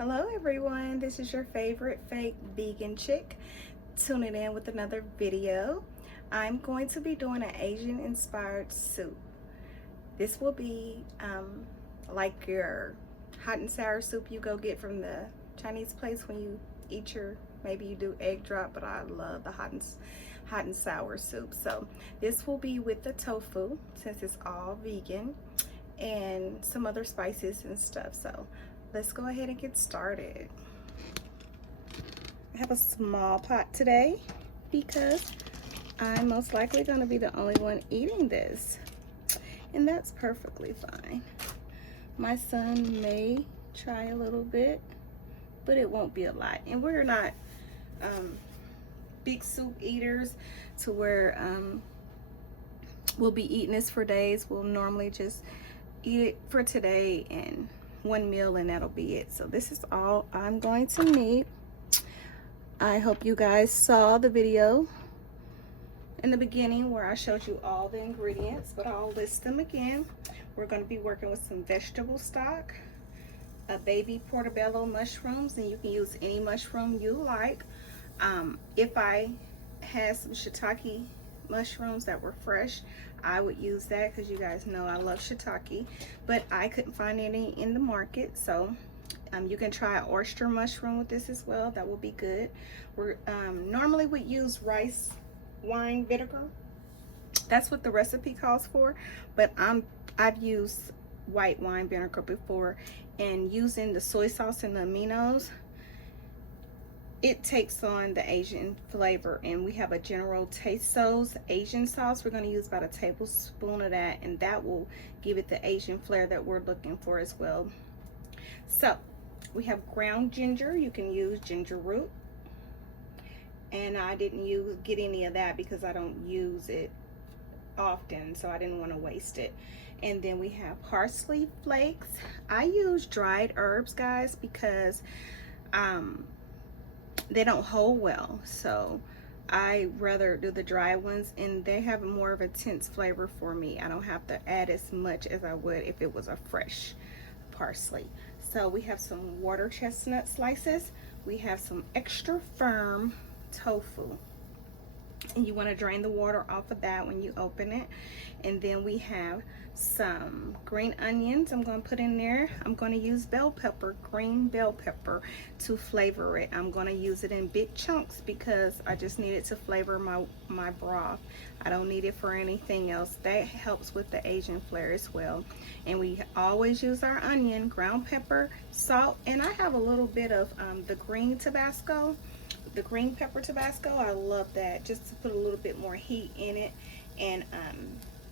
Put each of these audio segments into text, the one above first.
Hello everyone, this is your favorite fake vegan chick tuning in with another video. I'm going to be doing an Asian inspired soup. This will be like your hot and sour soup you go get from the Chinese place when you eat your, maybe you do egg drop, but I love the hot and sour soup. So this will be with the tofu since it's all vegan and some other spices and stuff. So let's go ahead and get started. I have a small pot today because I'm most likely going to be the only one eating this, and that's perfectly fine. My son may try a little bit, but it won't be a lot, and we're not big soup eaters to where we'll be eating this for days. We'll normally just eat it for today and one meal, and that'll be it. So this is all I'm going to need. I hope you guys saw the video in the beginning where I showed you all the ingredients, but I'll list them again. We're going to be working with some vegetable stock, a baby portobello mushrooms, and you can use any mushroom you like. If I had some shiitake mushrooms that were fresh, I would use that because you guys know I love shiitake, but I couldn't find any in the market. So you can try oyster mushroom with this as well. That will be good. We're normally would use rice wine vinegar. That's what the recipe calls for, but I've used white wine vinegar before, and using the soy sauce and the aminos, it takes on the Asian flavor. And we have a General Taste Asian sauce. We're going to use about a tablespoon of that, and that will give it the Asian flair that we're looking for as well. So we have ground ginger. You can use ginger root, and I didn't get any of that because I don't use it often, so I didn't want to waste it. And then we have parsley flakes. I use dried herbs, guys, because they don't hold well, so I rather do the dry ones, and they have more of a intense flavor for me. I don't have to add as much as I would if it was a fresh parsley. So we have some water chestnut slices. We have some extra firm tofu, and you want to drain the water off of that when you open it. And then we have some green onions I'm going to put in there. I'm going to use bell pepper, green bell pepper, to flavor it. I'm going to use it in big chunks because I just need it to flavor my broth. I don't need it for anything else. That helps with the Asian flair as well. And we always use our onion, ground pepper, salt, and I have a little bit of the green Tabasco, the green pepper Tabasco. I love that, just to put a little bit more heat in it. And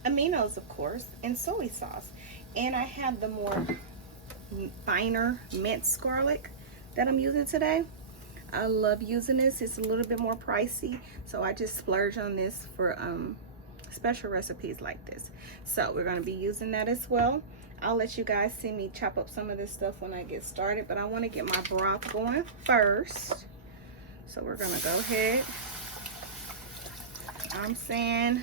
aminos, of course, and soy sauce. And I have the more finer minced garlic that I'm using today. I love using this. It's a little bit more pricey, so I just splurge on this for special recipes like this. So we're going to be using that as well. I'll let you guys see me chop up some of this stuff when I get started, but I want to get my broth going first. So we're going to go ahead. I'm saying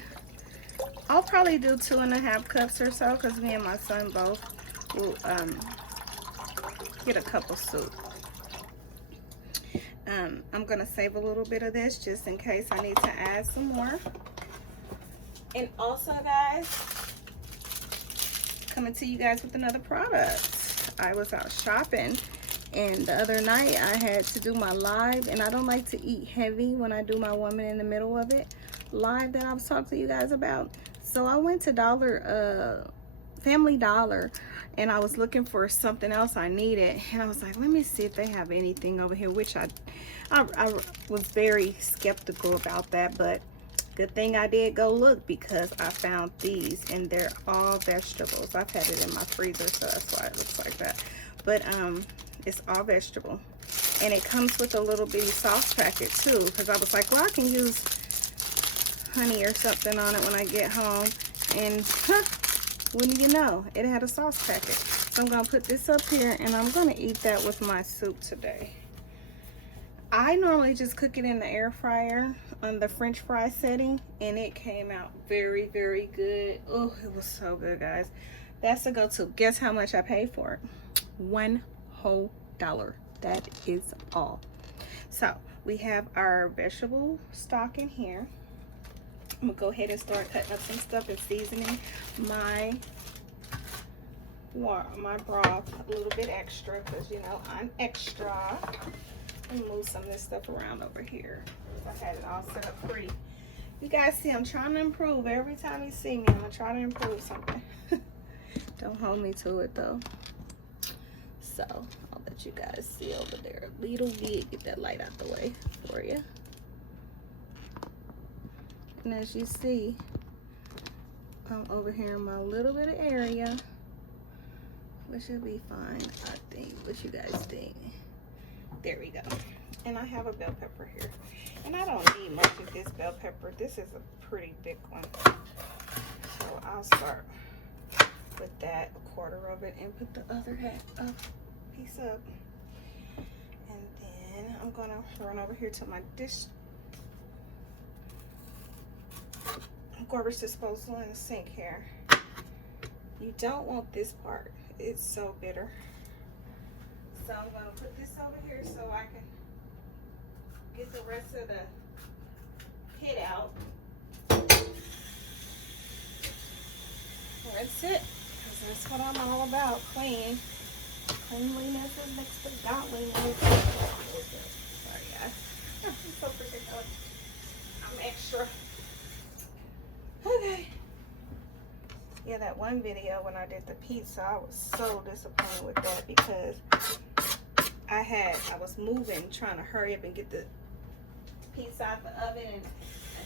I'll probably do 2.5 cups or so, because me and my son both will get a cup of soup. I'm going to save a little bit of this just in case I need to add some more. And also, guys, coming to you guys with another product. I was out shopping, and the other night I had to do my live, and I don't like to eat heavy when I do my woman in the middle of it live that I was talking to you guys about. So I went to Family Dollar, and I was looking for something else I needed, and I was like, let me see if they have anything over here, which I was very skeptical about that, but good thing I did go look, because I found these, and they're all vegetables. I've had it in my freezer, so that's why it looks like that. But it's all vegetable, and it comes with a little bitty sauce packet too, because I was like, well, I can use honey or something on it when I get home, and wouldn't you know, it had a sauce packet. So I'm gonna put this up here, and I'm gonna eat that with my soup today. I normally just cook it in the air fryer on the French fry setting, and it came out very, very good. Oh, it was so good, guys. That's a go-to. Guess how much I paid for it? $1 whole. That is all. So we have our vegetable stock in here. I'm gonna go ahead and start cutting up some stuff and seasoning my broth a little bit extra, because you know I'm extra. Let me move some of this stuff around over here. I had it all set up free. You guys see, I'm trying to improve. Every time you see me, I'm gonna try to improve something. Don't hold me to it though. So I'll let you guys see over there a little bit. Get that light out the way for you. And as you see, I'm over here in my little bit of area, which should be fine, I think. What you guys think? There we go. And I have a bell pepper here. And I don't need much of this bell pepper. This is a pretty big one. So I'll start with that, a quarter of it, and put the other piece up. And then I'm gonna run over here to my dish garbage disposal in the sink here. You don't want this part. It's so bitter. So I'm gonna put this over here so I can get the rest of the pit out. Rinse it, because that's what I'm all about. Clean. Cleanliness is next to godliness. Sorry guys. I'm so particular. I'm extra. Okay. Yeah, that one video when I did the pizza, I was so disappointed with that, because I was moving, trying to hurry up and get the pizza out the oven, and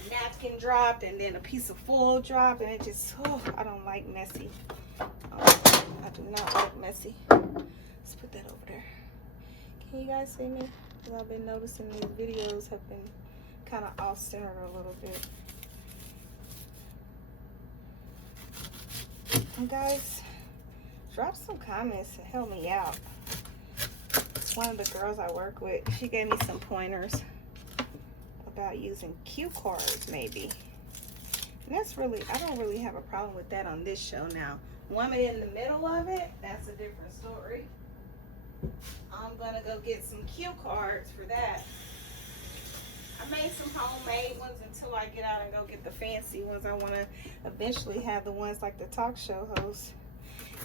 a napkin dropped, and then a piece of foil dropped, and it just, oh, I don't like messy. I do not like messy. Let's put that over there. Can you guys see me? Because I've been noticing these videos have been kind of off-centered a little bit. And guys, drop some comments to help me out. One of the girls I work with, she gave me some pointers about using cue cards maybe. And that's really, I don't really have a problem with that on this show now. Woman in the middle of it, that's a different story. I'm gonna go get some cue cards for that. I made some homemade ones until I get out and go get the fancy ones. I want to eventually have the ones like the talk show host.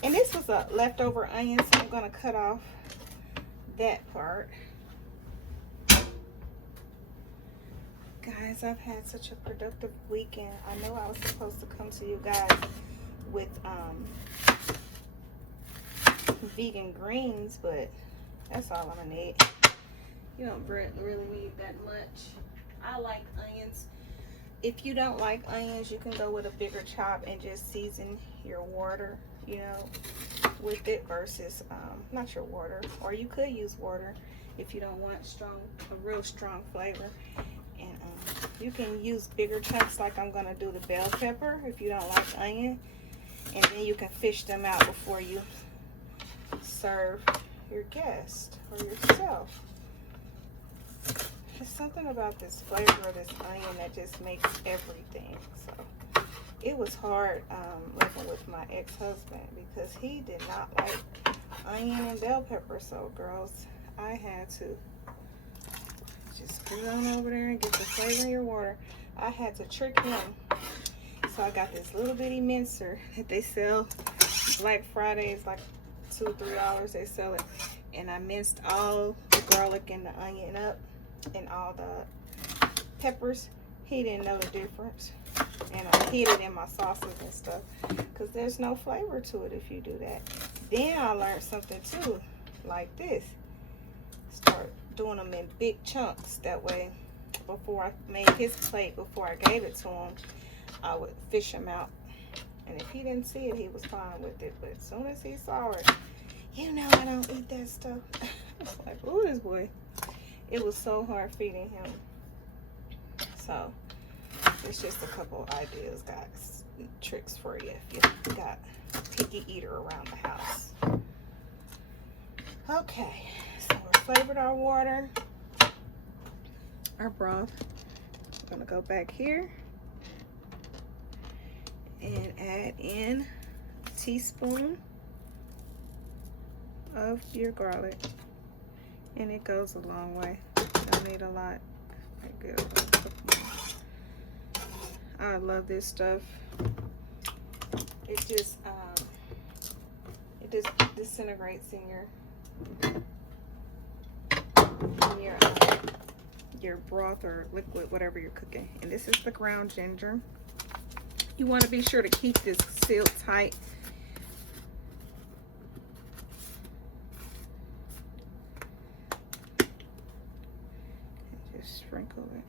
And this was a leftover onion, so I'm going to cut off that part. Guys, I've had such a productive weekend. I know I was supposed to come to you guys with vegan greens, but that's all I'm going to need. You don't really need that much. I like onions. If you don't like onions, you can go with a bigger chop and just season your water, you know, with it versus not your water. Or you could use water if you don't want a real strong flavor. And you can use bigger chunks, like I'm gonna do the bell pepper if you don't like onion. And then you can fish them out before you serve your guest or yourself. There's something about this flavor of this onion that just makes everything. So it was hard living with my ex-husband, because he did not like onion and bell pepper. So girls, I had to just put it on over there and get the flavor in your water. I had to trick him. So I got this little bitty mincer that they sell Black Fridays, like $2 or $3 they sell it. And I minced all the garlic and the onion up and all the peppers. He didn't know the difference. And I hid it in my sauces and stuff, because there's no flavor to it if you do that. Then I learned something too, like this. Start doing them in big chunks. That way, before I made his plate, before I gave it to him, I would fish him out. And if he didn't see it, he was fine with it. But as soon as he saw it, you know I don't eat that stuff. It's like, ooh, this boy. It was so hard feeding him. So, it's just a couple ideas, guys. Tricks for you if you got a picky eater around the house. Okay, so we flavored our water, our broth. I'm gonna go back here and add in a teaspoon of your garlic. And it goes a long way. Don't need a lot. Okay, good. I love this stuff. It just disintegrates in your broth or liquid, whatever you're cooking. And this is the ground ginger. You want to be sure to keep this sealed tight. And just sprinkle it.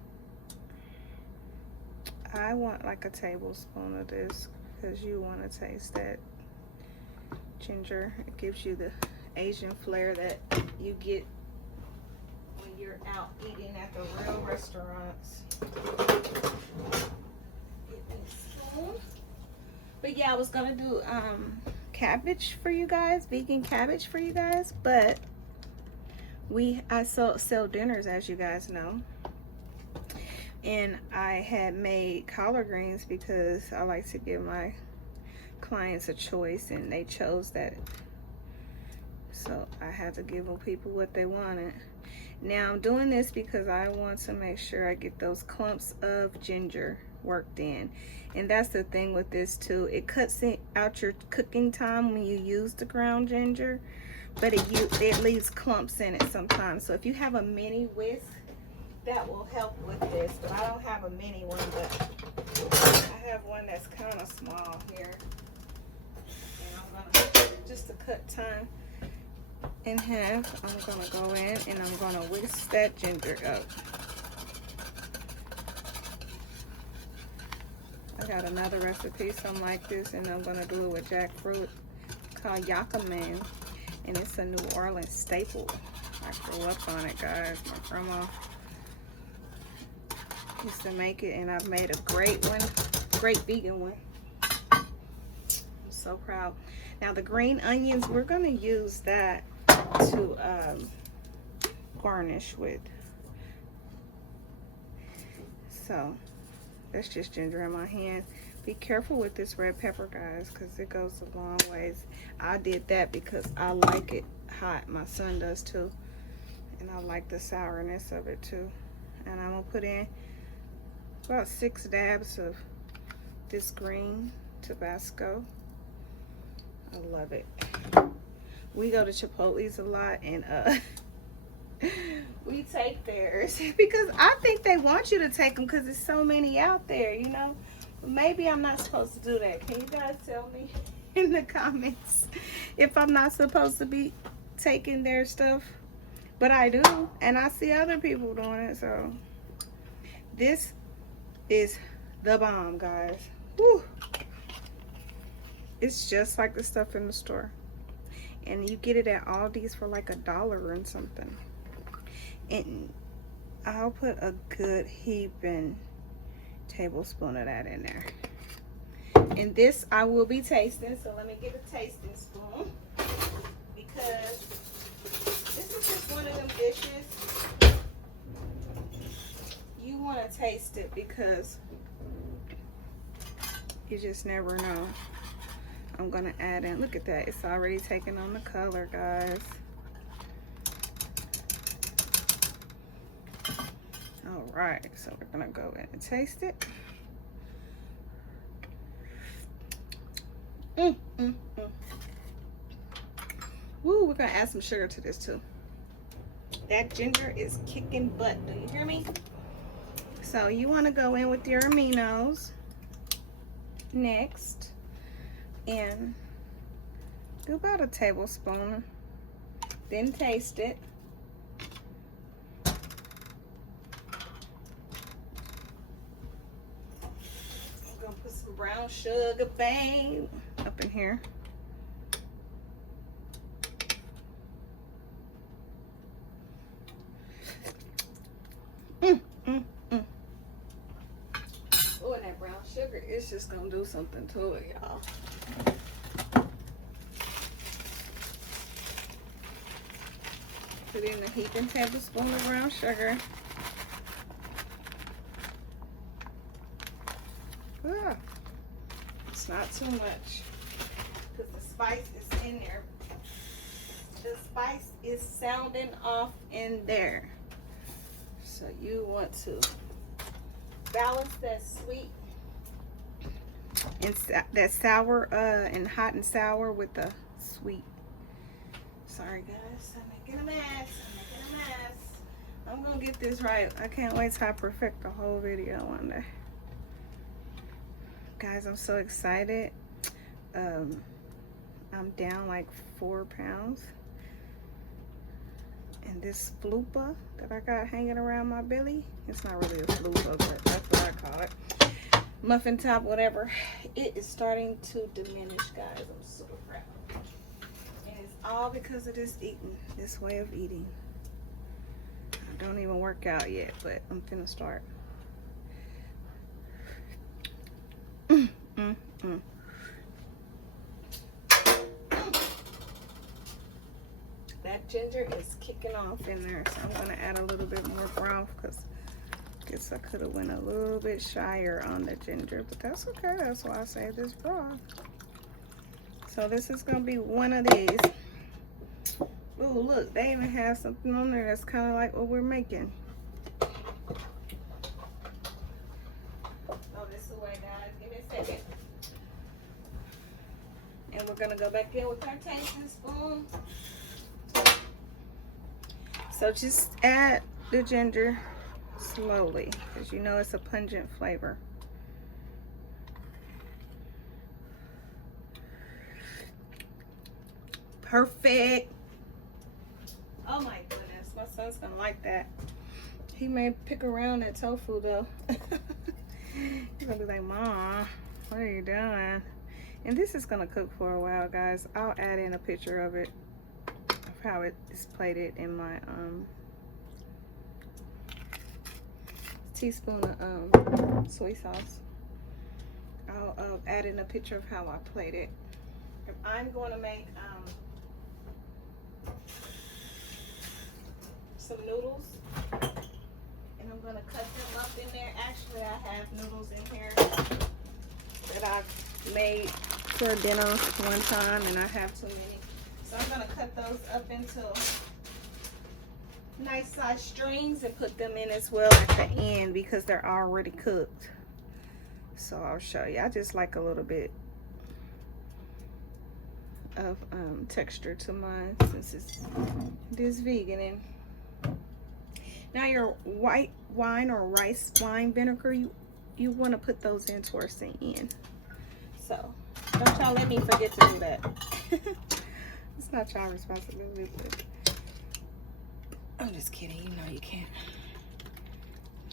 I want like a tablespoon of this because you want to taste that ginger. It gives you the Asian flair that you get when you're out eating at the real restaurants. But yeah, I was gonna do cabbage for you guys, vegan cabbage for you guys, but I sell dinners, as you guys know. And I had made collard greens because I like to give my clients a choice, and they chose that. So I had to give people what they wanted. Now I'm doing this because I want to make sure I get those clumps of ginger worked in. And that's the thing with this too. It cuts out your cooking time when you use the ground ginger, but it leaves clumps in it sometimes. So if you have a mini whisk, that will help with this. But I don't have a mini one, but I have one that's kind of small here. And I'm gonna, just to cut time in half, I'm gonna go in and I'm gonna whisk that ginger up. I got another recipe, something like this, and I'm gonna do it with jackfruit, called Yakaman, and it's a New Orleans staple. I grew up on it, guys. My grandma used to make it, and I've made a great one, great vegan one. I'm so proud. Now the green onions, we're gonna use that to garnish with. So that's just ginger in my hand. Be careful with this red pepper, guys, because it goes a long ways. I did that because I like it hot. My son does too, and I like the sourness of it too. And I'm gonna put in about 6 dabs of this green Tabasco. I love it. We go to Chipotle's a lot, and we take theirs because I think they want you to take them because there's so many out there, you know. But maybe I'm not supposed to do that. Can you guys tell me in the comments if I'm not supposed to be taking their stuff? But I do, and I see other people doing it. So this is the bomb, guys. Woo. It's just like the stuff in the store, and you get it at Aldi's for like $1 and something. And I'll put a good heaping tablespoon of that in there. And this I will be tasting, so let me get a tasting spoon, because this is just one of them dishes you want to taste it, because you just never know. I'm gonna add in, look at that, it's already taking on the color, guys. All right, so we're gonna go in and taste it. Woo, we're gonna add some sugar to this too. That ginger is kicking butt, do you hear me? So you wanna go in with your aminos next, and do about a tablespoon, then taste it. I'm gonna put some brown sugar, bang, up in here. Oh, and that brown sugar is just gonna do something to it, y'all. Put in a heaping tablespoon of brown sugar. Ah, it's not too much because the spice is in there. the spice is sounding off in there. So you want to balance that sweet and that sour and hot and sour with the sweet. Sorry guys, I'm making a mess. I'm gonna get this right. I can't wait till I perfect the whole video one day. Guys, I'm so excited. I'm down like 4 pounds. And this FLAVA that I got hanging around my belly, it's not really a FLAVA, but that's what I call it. Muffin top, whatever. It is starting to diminish, guys. I'm super proud. And it's all because of this eating, this way of eating. I don't even work out yet, but I'm finna start. That ginger is kicking off in there, so I'm gonna add a little bit more broth because I guess I could have went a little bit shyer on the ginger, but that's okay. That's why I saved this broth. So this is gonna be one of these. Oh, look, they even have something on there that's kind of like what we're making. Oh, this is the way, guys. Give me a second. And we're gonna go back in with our tasting spoon. So just add the ginger slowly, because you know it's a pungent flavor. Perfect. Oh my goodness, my son's gonna like that. He may pick around that tofu though. He's gonna be like, Mom, what are you doing? And this is gonna cook for a while, guys. I'll add in a picture of it, of how it is plated in my teaspoon of soy sauce. I'll add in a picture of how I plate it. And I'm going to make some noodles, and I'm going to cut them up in there. Actually, I have noodles in here that I've made for dinner one time, and I have too many. So I'm going to cut those up into nice size strings and put them in as well at the end because they're already cooked. So I'll show you. I just like a little bit of texture to mine since it is vegan. And now your white wine or rice wine vinegar, you want to put those in towards the end. So don't y'all let me forget to do that. It's not y'all responsibility, but I'm just kidding. You know you can't.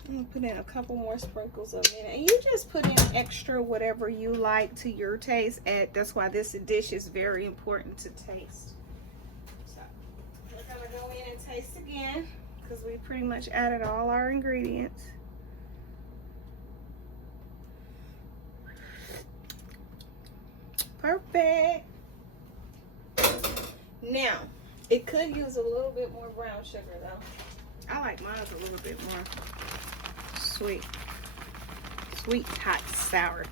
I'm gonna put in a couple more sprinkles of it, and you just put in extra whatever you like to your taste. That's why this dish is very important to taste. So we're gonna go in and taste again because we pretty much added all our ingredients. Perfect. Now, it could use a little bit more brown sugar though. I like mine a little bit more sweet, hot, sour.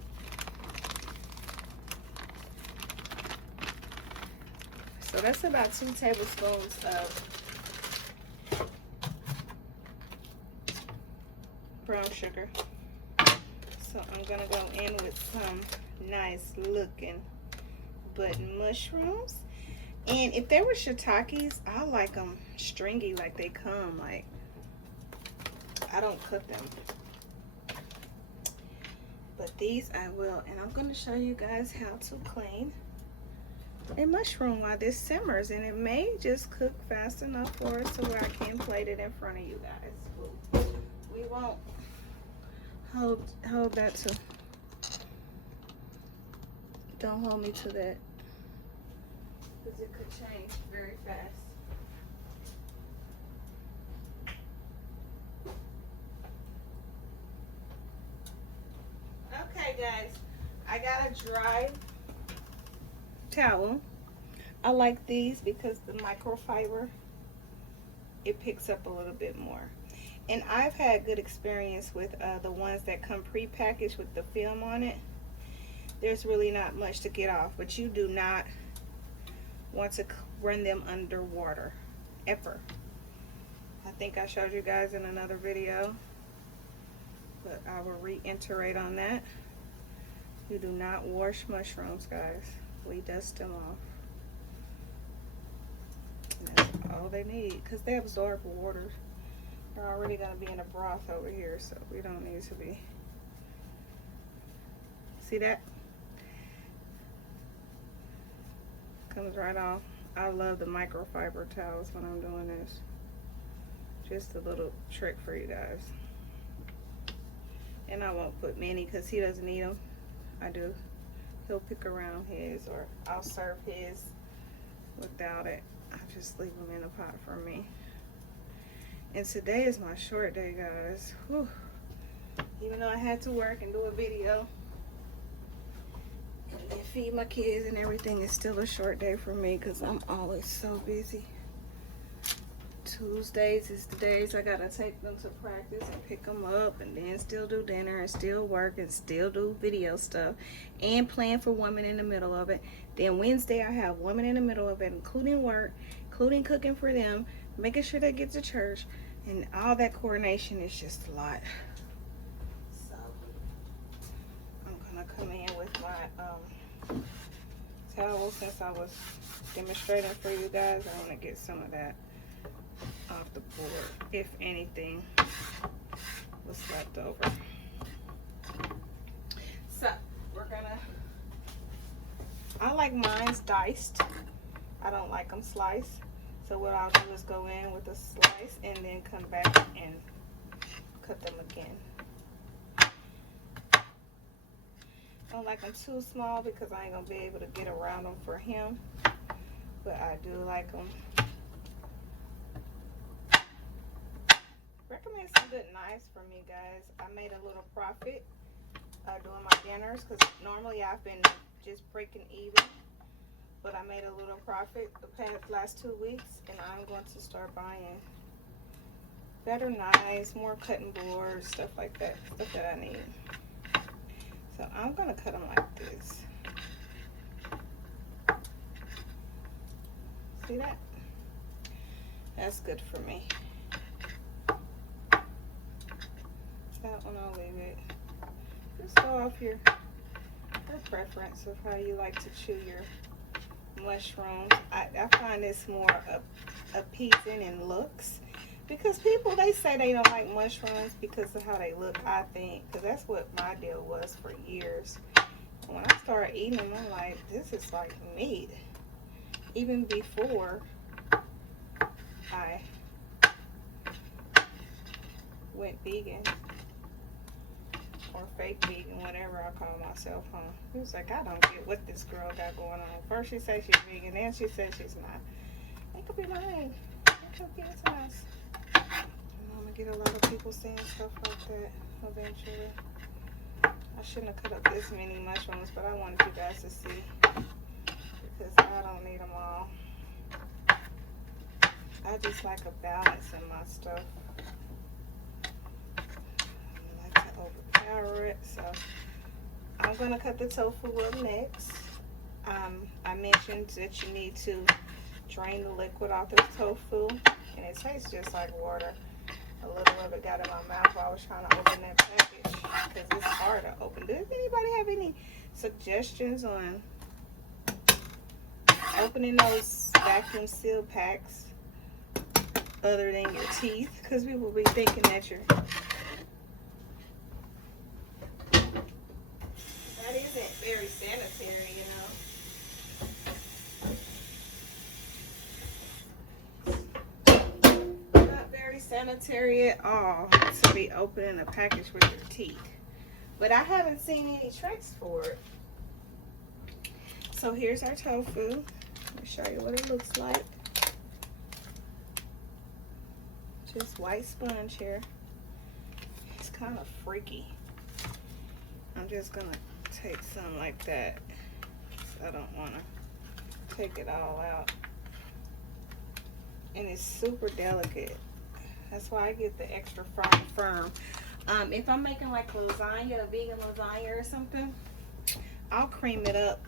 So that's about 2 tablespoons of brown sugar. So I'm gonna go in with some nice looking button mushrooms. And if they were shiitakes, I like them stringy like they come. Like, I don't cook them. But these I will. And I'm going to show you guys how to clean a mushroom while this simmers. And it may just cook fast enough for us to where I can plate it in front of you guys. We won't hold that to. Don't hold me to that, because it could change very fast. Okay guys, I got a dry towel. I like these because the microfiber, it picks up a little bit more. And I've had good experience with the ones that come pre-packaged with the film on it. There's really not much to get off, but you do not want to run them underwater ever. I think I showed you guys in another video, but I will reiterate on that. You do not wash mushrooms, guys. We dust them off. And that's all they need, because they absorb water. They're already going to be in a broth over here, so we don't need to be. See that? Comes right off. I love the microfiber towels when I'm doing this. Just a little trick for you guys. And I won't put many because he doesn't need them. I do. He'll pick around his, or I'll serve his without it. I just leave them in a pot for me. And today is my short day, guys. Whew. Even though I had to work and do a video and feed my kids and everything, it's still a short day for me because I'm always so busy. Tuesdays is the days I gotta take them to practice and pick them up, and then still do dinner and still work and still do video stuff and plan for women in the middle of it. Then Wednesday I have women in the middle of it, including work, including cooking for them, making sure they get to church, and all that coordination is just a lot. So I'm gonna come in with my towel since I was demonstrating for you guys. I want to get some of that off the board, if anything was left over. So we're gonna, I like mine's diced. I don't like them sliced. So what I'll do is go in with a slice and then come back and cut them again. I don't like them too small because I ain't gonna be able to get around them for him, but I do like them. Recommend some good knives for me, guys. I made a little profit doing my dinners because normally I've been just breaking even, but I made a little profit the last 2 weeks, and I'm going to start buying better knives, more cutting boards, stuff like that, stuff that I need. So I'm gonna cut them like this. See that? That's good for me. That one I'll leave it. Just go off your preference of how you like to chew your mushrooms. I find this more appeasing in looks, because people, they say they don't like mushrooms because of how they look, I think, because that's what my deal was for years. And when I started eating them, I'm like, this is like meat. Even before I went vegan, or fake vegan, whatever I call myself, huh? It was like, I don't get what this girl got going on. First she says she's vegan, then she says she's not. It could be lying. It could be nice. I'm gonna get a lot of people saying stuff like that eventually. I shouldn't have cut up this many mushrooms, but I wanted you guys to see, because I don't need them all. I just like a balance in my stuff. Overpower it. So I'm gonna cut the tofu up next. I mentioned that you need to drain the liquid off the tofu, and it tastes just like water. A little of it got in my mouth while I was trying to open that package because it's hard to open. Does anybody have any suggestions on opening those vacuum seal packs other than your teeth? Because people will be thinking that you're, that isn't very sanitary, you know. Not very sanitary at all to be opening a package with your teeth. But I haven't seen any tricks for it. So here's our tofu. Let me show you what it looks like. Just white sponge here. It's kind of freaky. I'm just gonna take some like that. I don't want to take it all out. And it's super delicate. That's why I get the extra firm. If I'm making like lasagna, a vegan lasagna or something, I'll cream it up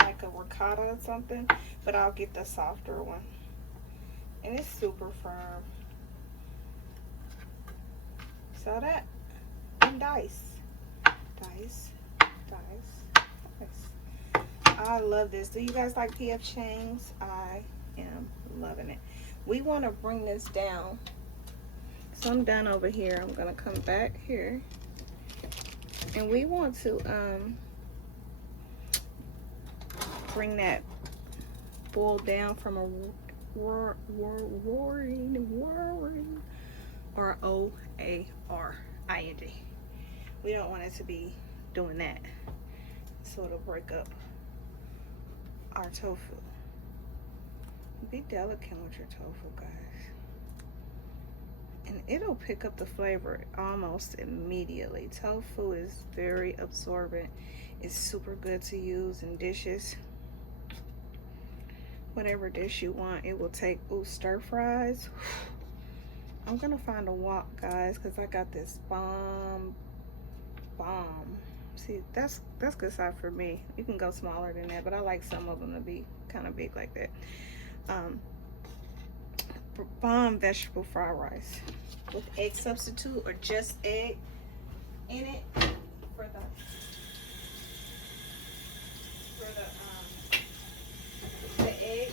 like like a ricotta or something, but I'll get the softer one. And it's super firm. So that, and dice. I love this. Do you guys like PF chains? I am loving it. We want to bring this down. So I'm done over here. I'm gonna come back here, and we want to bring that full down from a roaring, R-O-A-R-I-N-G. We don't want it to be doing that, so it'll break up our tofu. Be delicate with your tofu, guys, and it'll pick up the flavor almost immediately. Tofu is very absorbent. It's super good to use in dishes. Whatever dish you want, it will take. Ooh, stir fries. I'm gonna find a wok, guys, because I got this bomb. See, that's good size for me. You can go smaller than that, but I like some of them to be kind of big like that. Bomb vegetable fried rice with egg substitute or just egg in it for the egg.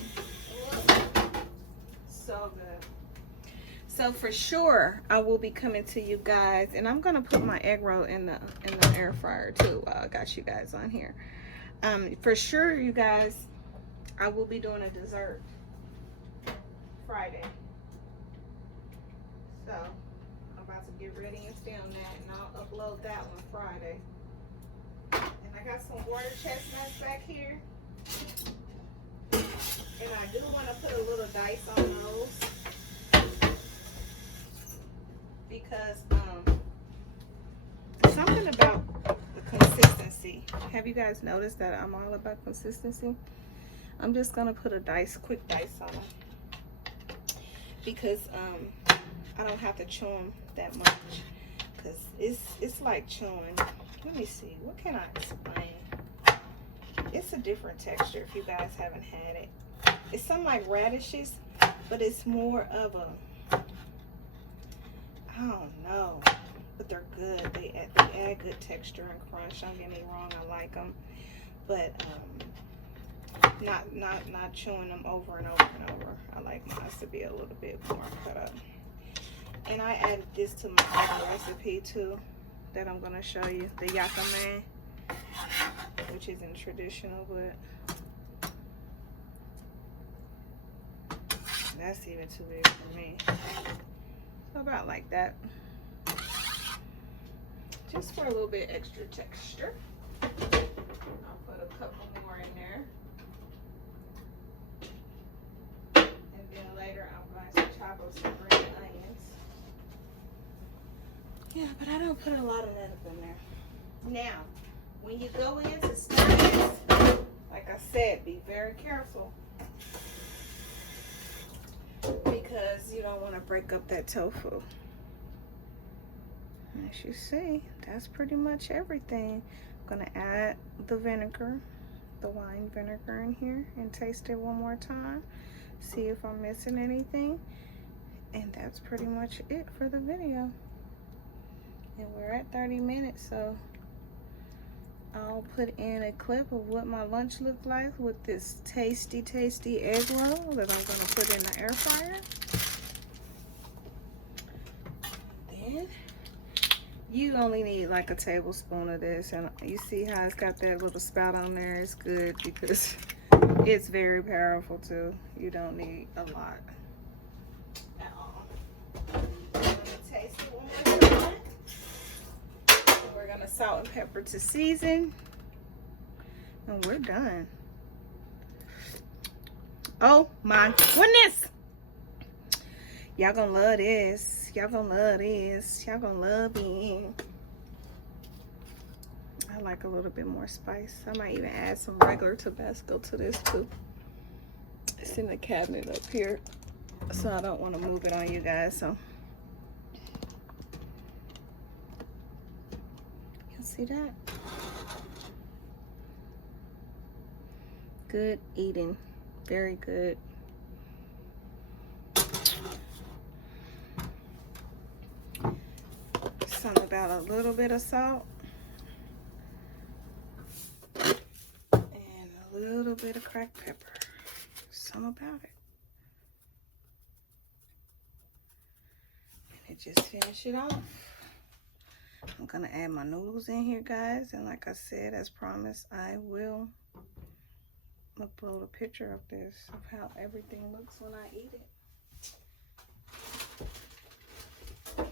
So good. So for sure, I will be coming to you guys, and I'm gonna put my egg roll in the air fryer too. While I got you guys on here. For sure, you guys, I will be doing a dessert Friday. So I'm about to get ready and film that, and I'll upload that one Friday. And I got some water chestnuts back here, and I do want to put a little dice on those. Because something about the consistency. Have you guys noticed that I'm all about consistency? I'm just gonna put a quick dice on them, because I don't have to chew them that much, because it's like chewing. Let me see, what can I explain? It's a different texture if you guys haven't had it. It's something like radishes, but it's more of a, I don't know, but they're good. They add good texture and crunch. Don't get me wrong, I like them, but not chewing them over and over and over. I like mine to be a little bit more cut up. And I added this to my other recipe too, that I'm gonna show you, the yakame, which isn't traditional, but that's even too big for me. About like that, just for a little bit extra texture. I'll put a couple more in there, and then later I'm going to chop up some green onions. Yeah, but I don't put a lot of that up in there. Now, when you go in to stir this, like I said, be very careful, because you don't want to break up that tofu. As you see, that's pretty much everything. I'm gonna add the vinegar, the wine vinegar in here, and taste it one more time, see if I'm missing anything. And that's pretty much it for the video. And we're at 30 minutes, so I'll put in a clip of what my lunch looked like with this tasty egg roll that I'm gonna put in the air fryer. Then you only need like a tablespoon of this, and you see how it's got that little spout on there. It's good because it's very powerful too. You don't need a lot at all. I'm gonna taste it one more time. We're gonna salt and pepper to season, and we're done. Oh my goodness, y'all gonna love this. Y'all gonna love this. Y'all gonna love it. I like a little bit more spice. I might even add some regular Tabasco to this too. It's in the cabinet up here, so I don't want to move it on you guys. So you see that? Good eating. Very good. Something about a little bit of salt and a little bit of cracked pepper. Something about it. And it just finish it off. I'm gonna add my noodles in here, guys, and like I said, as promised, I will upload a picture of this, of how everything looks when I eat it. I'm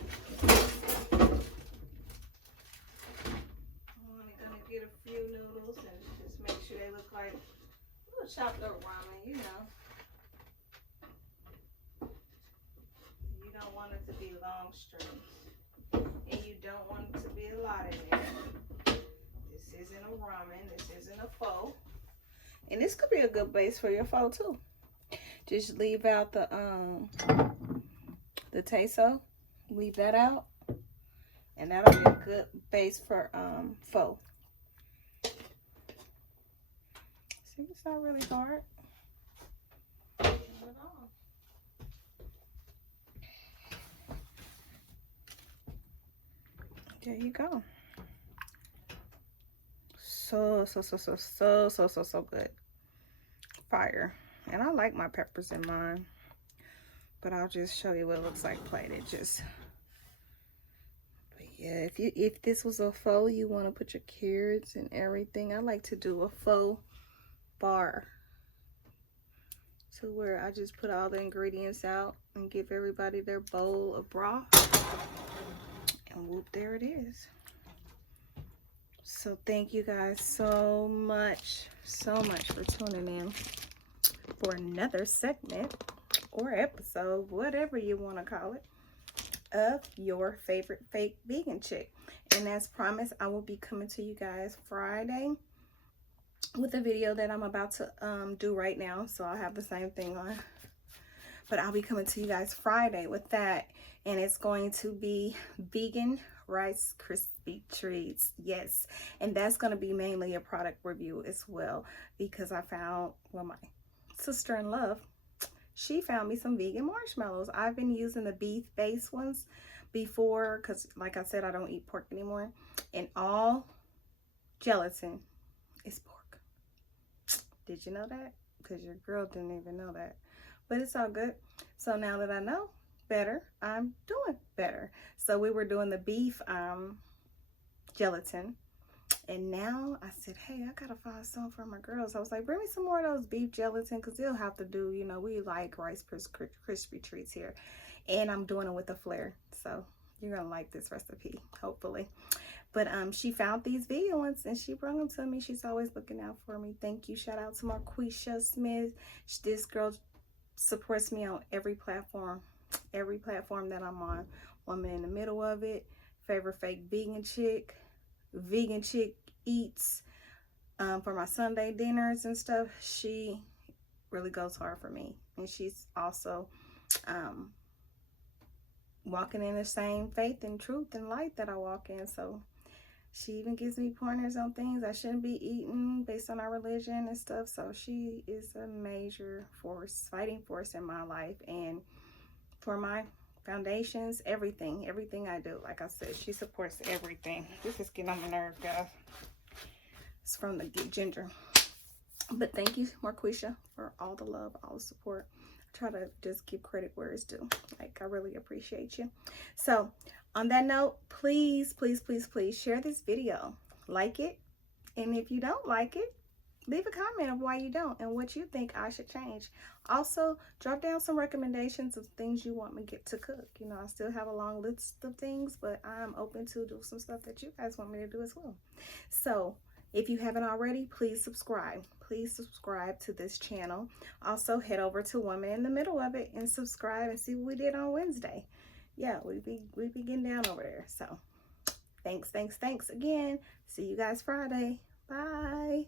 only gonna get a few noodles and just make sure they look like little chopped up ramen, you know. You don't want it to be long strings, and you don't want it to be a lot in there. This isn't a ramen, this isn't a pho. And this could be a good base for your pho too. Just leave out the queso, leave that out, and that'll be a good base for pho. See, it's not really hard. Not at all. There you go. So good. Fire. And I like my peppers in mine, but I'll just show you what it looks like plated. But yeah, if this was a pho, you want to put your carrots and everything. I like to do a pho bar, to where I just put all the ingredients out and give everybody their bowl of broth, and whoop, there it is. So thank you guys so much for tuning in for another segment or episode, whatever you want to call it, of your favorite fake vegan chick. And as promised, I will be coming to you guys Friday with a video that I'm about to do right now. So I'll have the same thing on, but I'll be coming to you guys Friday with that, and it's going to be vegan Rice Krispie treats. Yes, and that's going to be mainly a product review as well, because I found, well, my sister-in-law, she found me some vegan marshmallows. I've been using the beef based ones before, because like I said, I don't eat pork anymore, and all gelatin is pork. Did you know that? Because your girl didn't even know that, but it's all good. So now that I know better, I'm doing better. So we were doing the beef gelatin, and now I said, hey, I gotta find some for my girls. I was like, bring me some more of those beef gelatin, because they'll have to do, you know, we like Rice Krispie treats here, and I'm doing it with a flair. So you're gonna like this recipe, hopefully. But she found these vegan ones and she brought them to me. She's always looking out for me. Thank you. Shout out to Marquisha Smith. This girl supports me on every platform that I'm on. Woman in the middle of it, favorite fake vegan chick eats, for my Sunday dinners and stuff. She really goes hard for me, and she's also walking in the same faith and truth and light that I walk in. So she even gives me pointers on things I shouldn't be eating based on our religion and stuff. So she is a major force, fighting force in my life and for my foundations, everything I do. Like I said, she supports everything. This is getting on my nerves, guys. It's from the ginger. But thank you, Marquisha, for all the love, all the support. I try to just give credit where it's due. Like, I really appreciate you. So on that note, please share this video, like it, and if you don't like it, leave a comment of why you don't and what you think I should change. Also, drop down some recommendations of things you want me to cook. You know, I still have a long list of things, but I'm open to do some stuff that you guys want me to do as well. So if you haven't already, please subscribe. Please subscribe to this channel. Also, head over to Woman in the Middle of It and subscribe and see what we did on Wednesday. Yeah, we be getting down over there. So thanks again. See you guys Friday. Bye.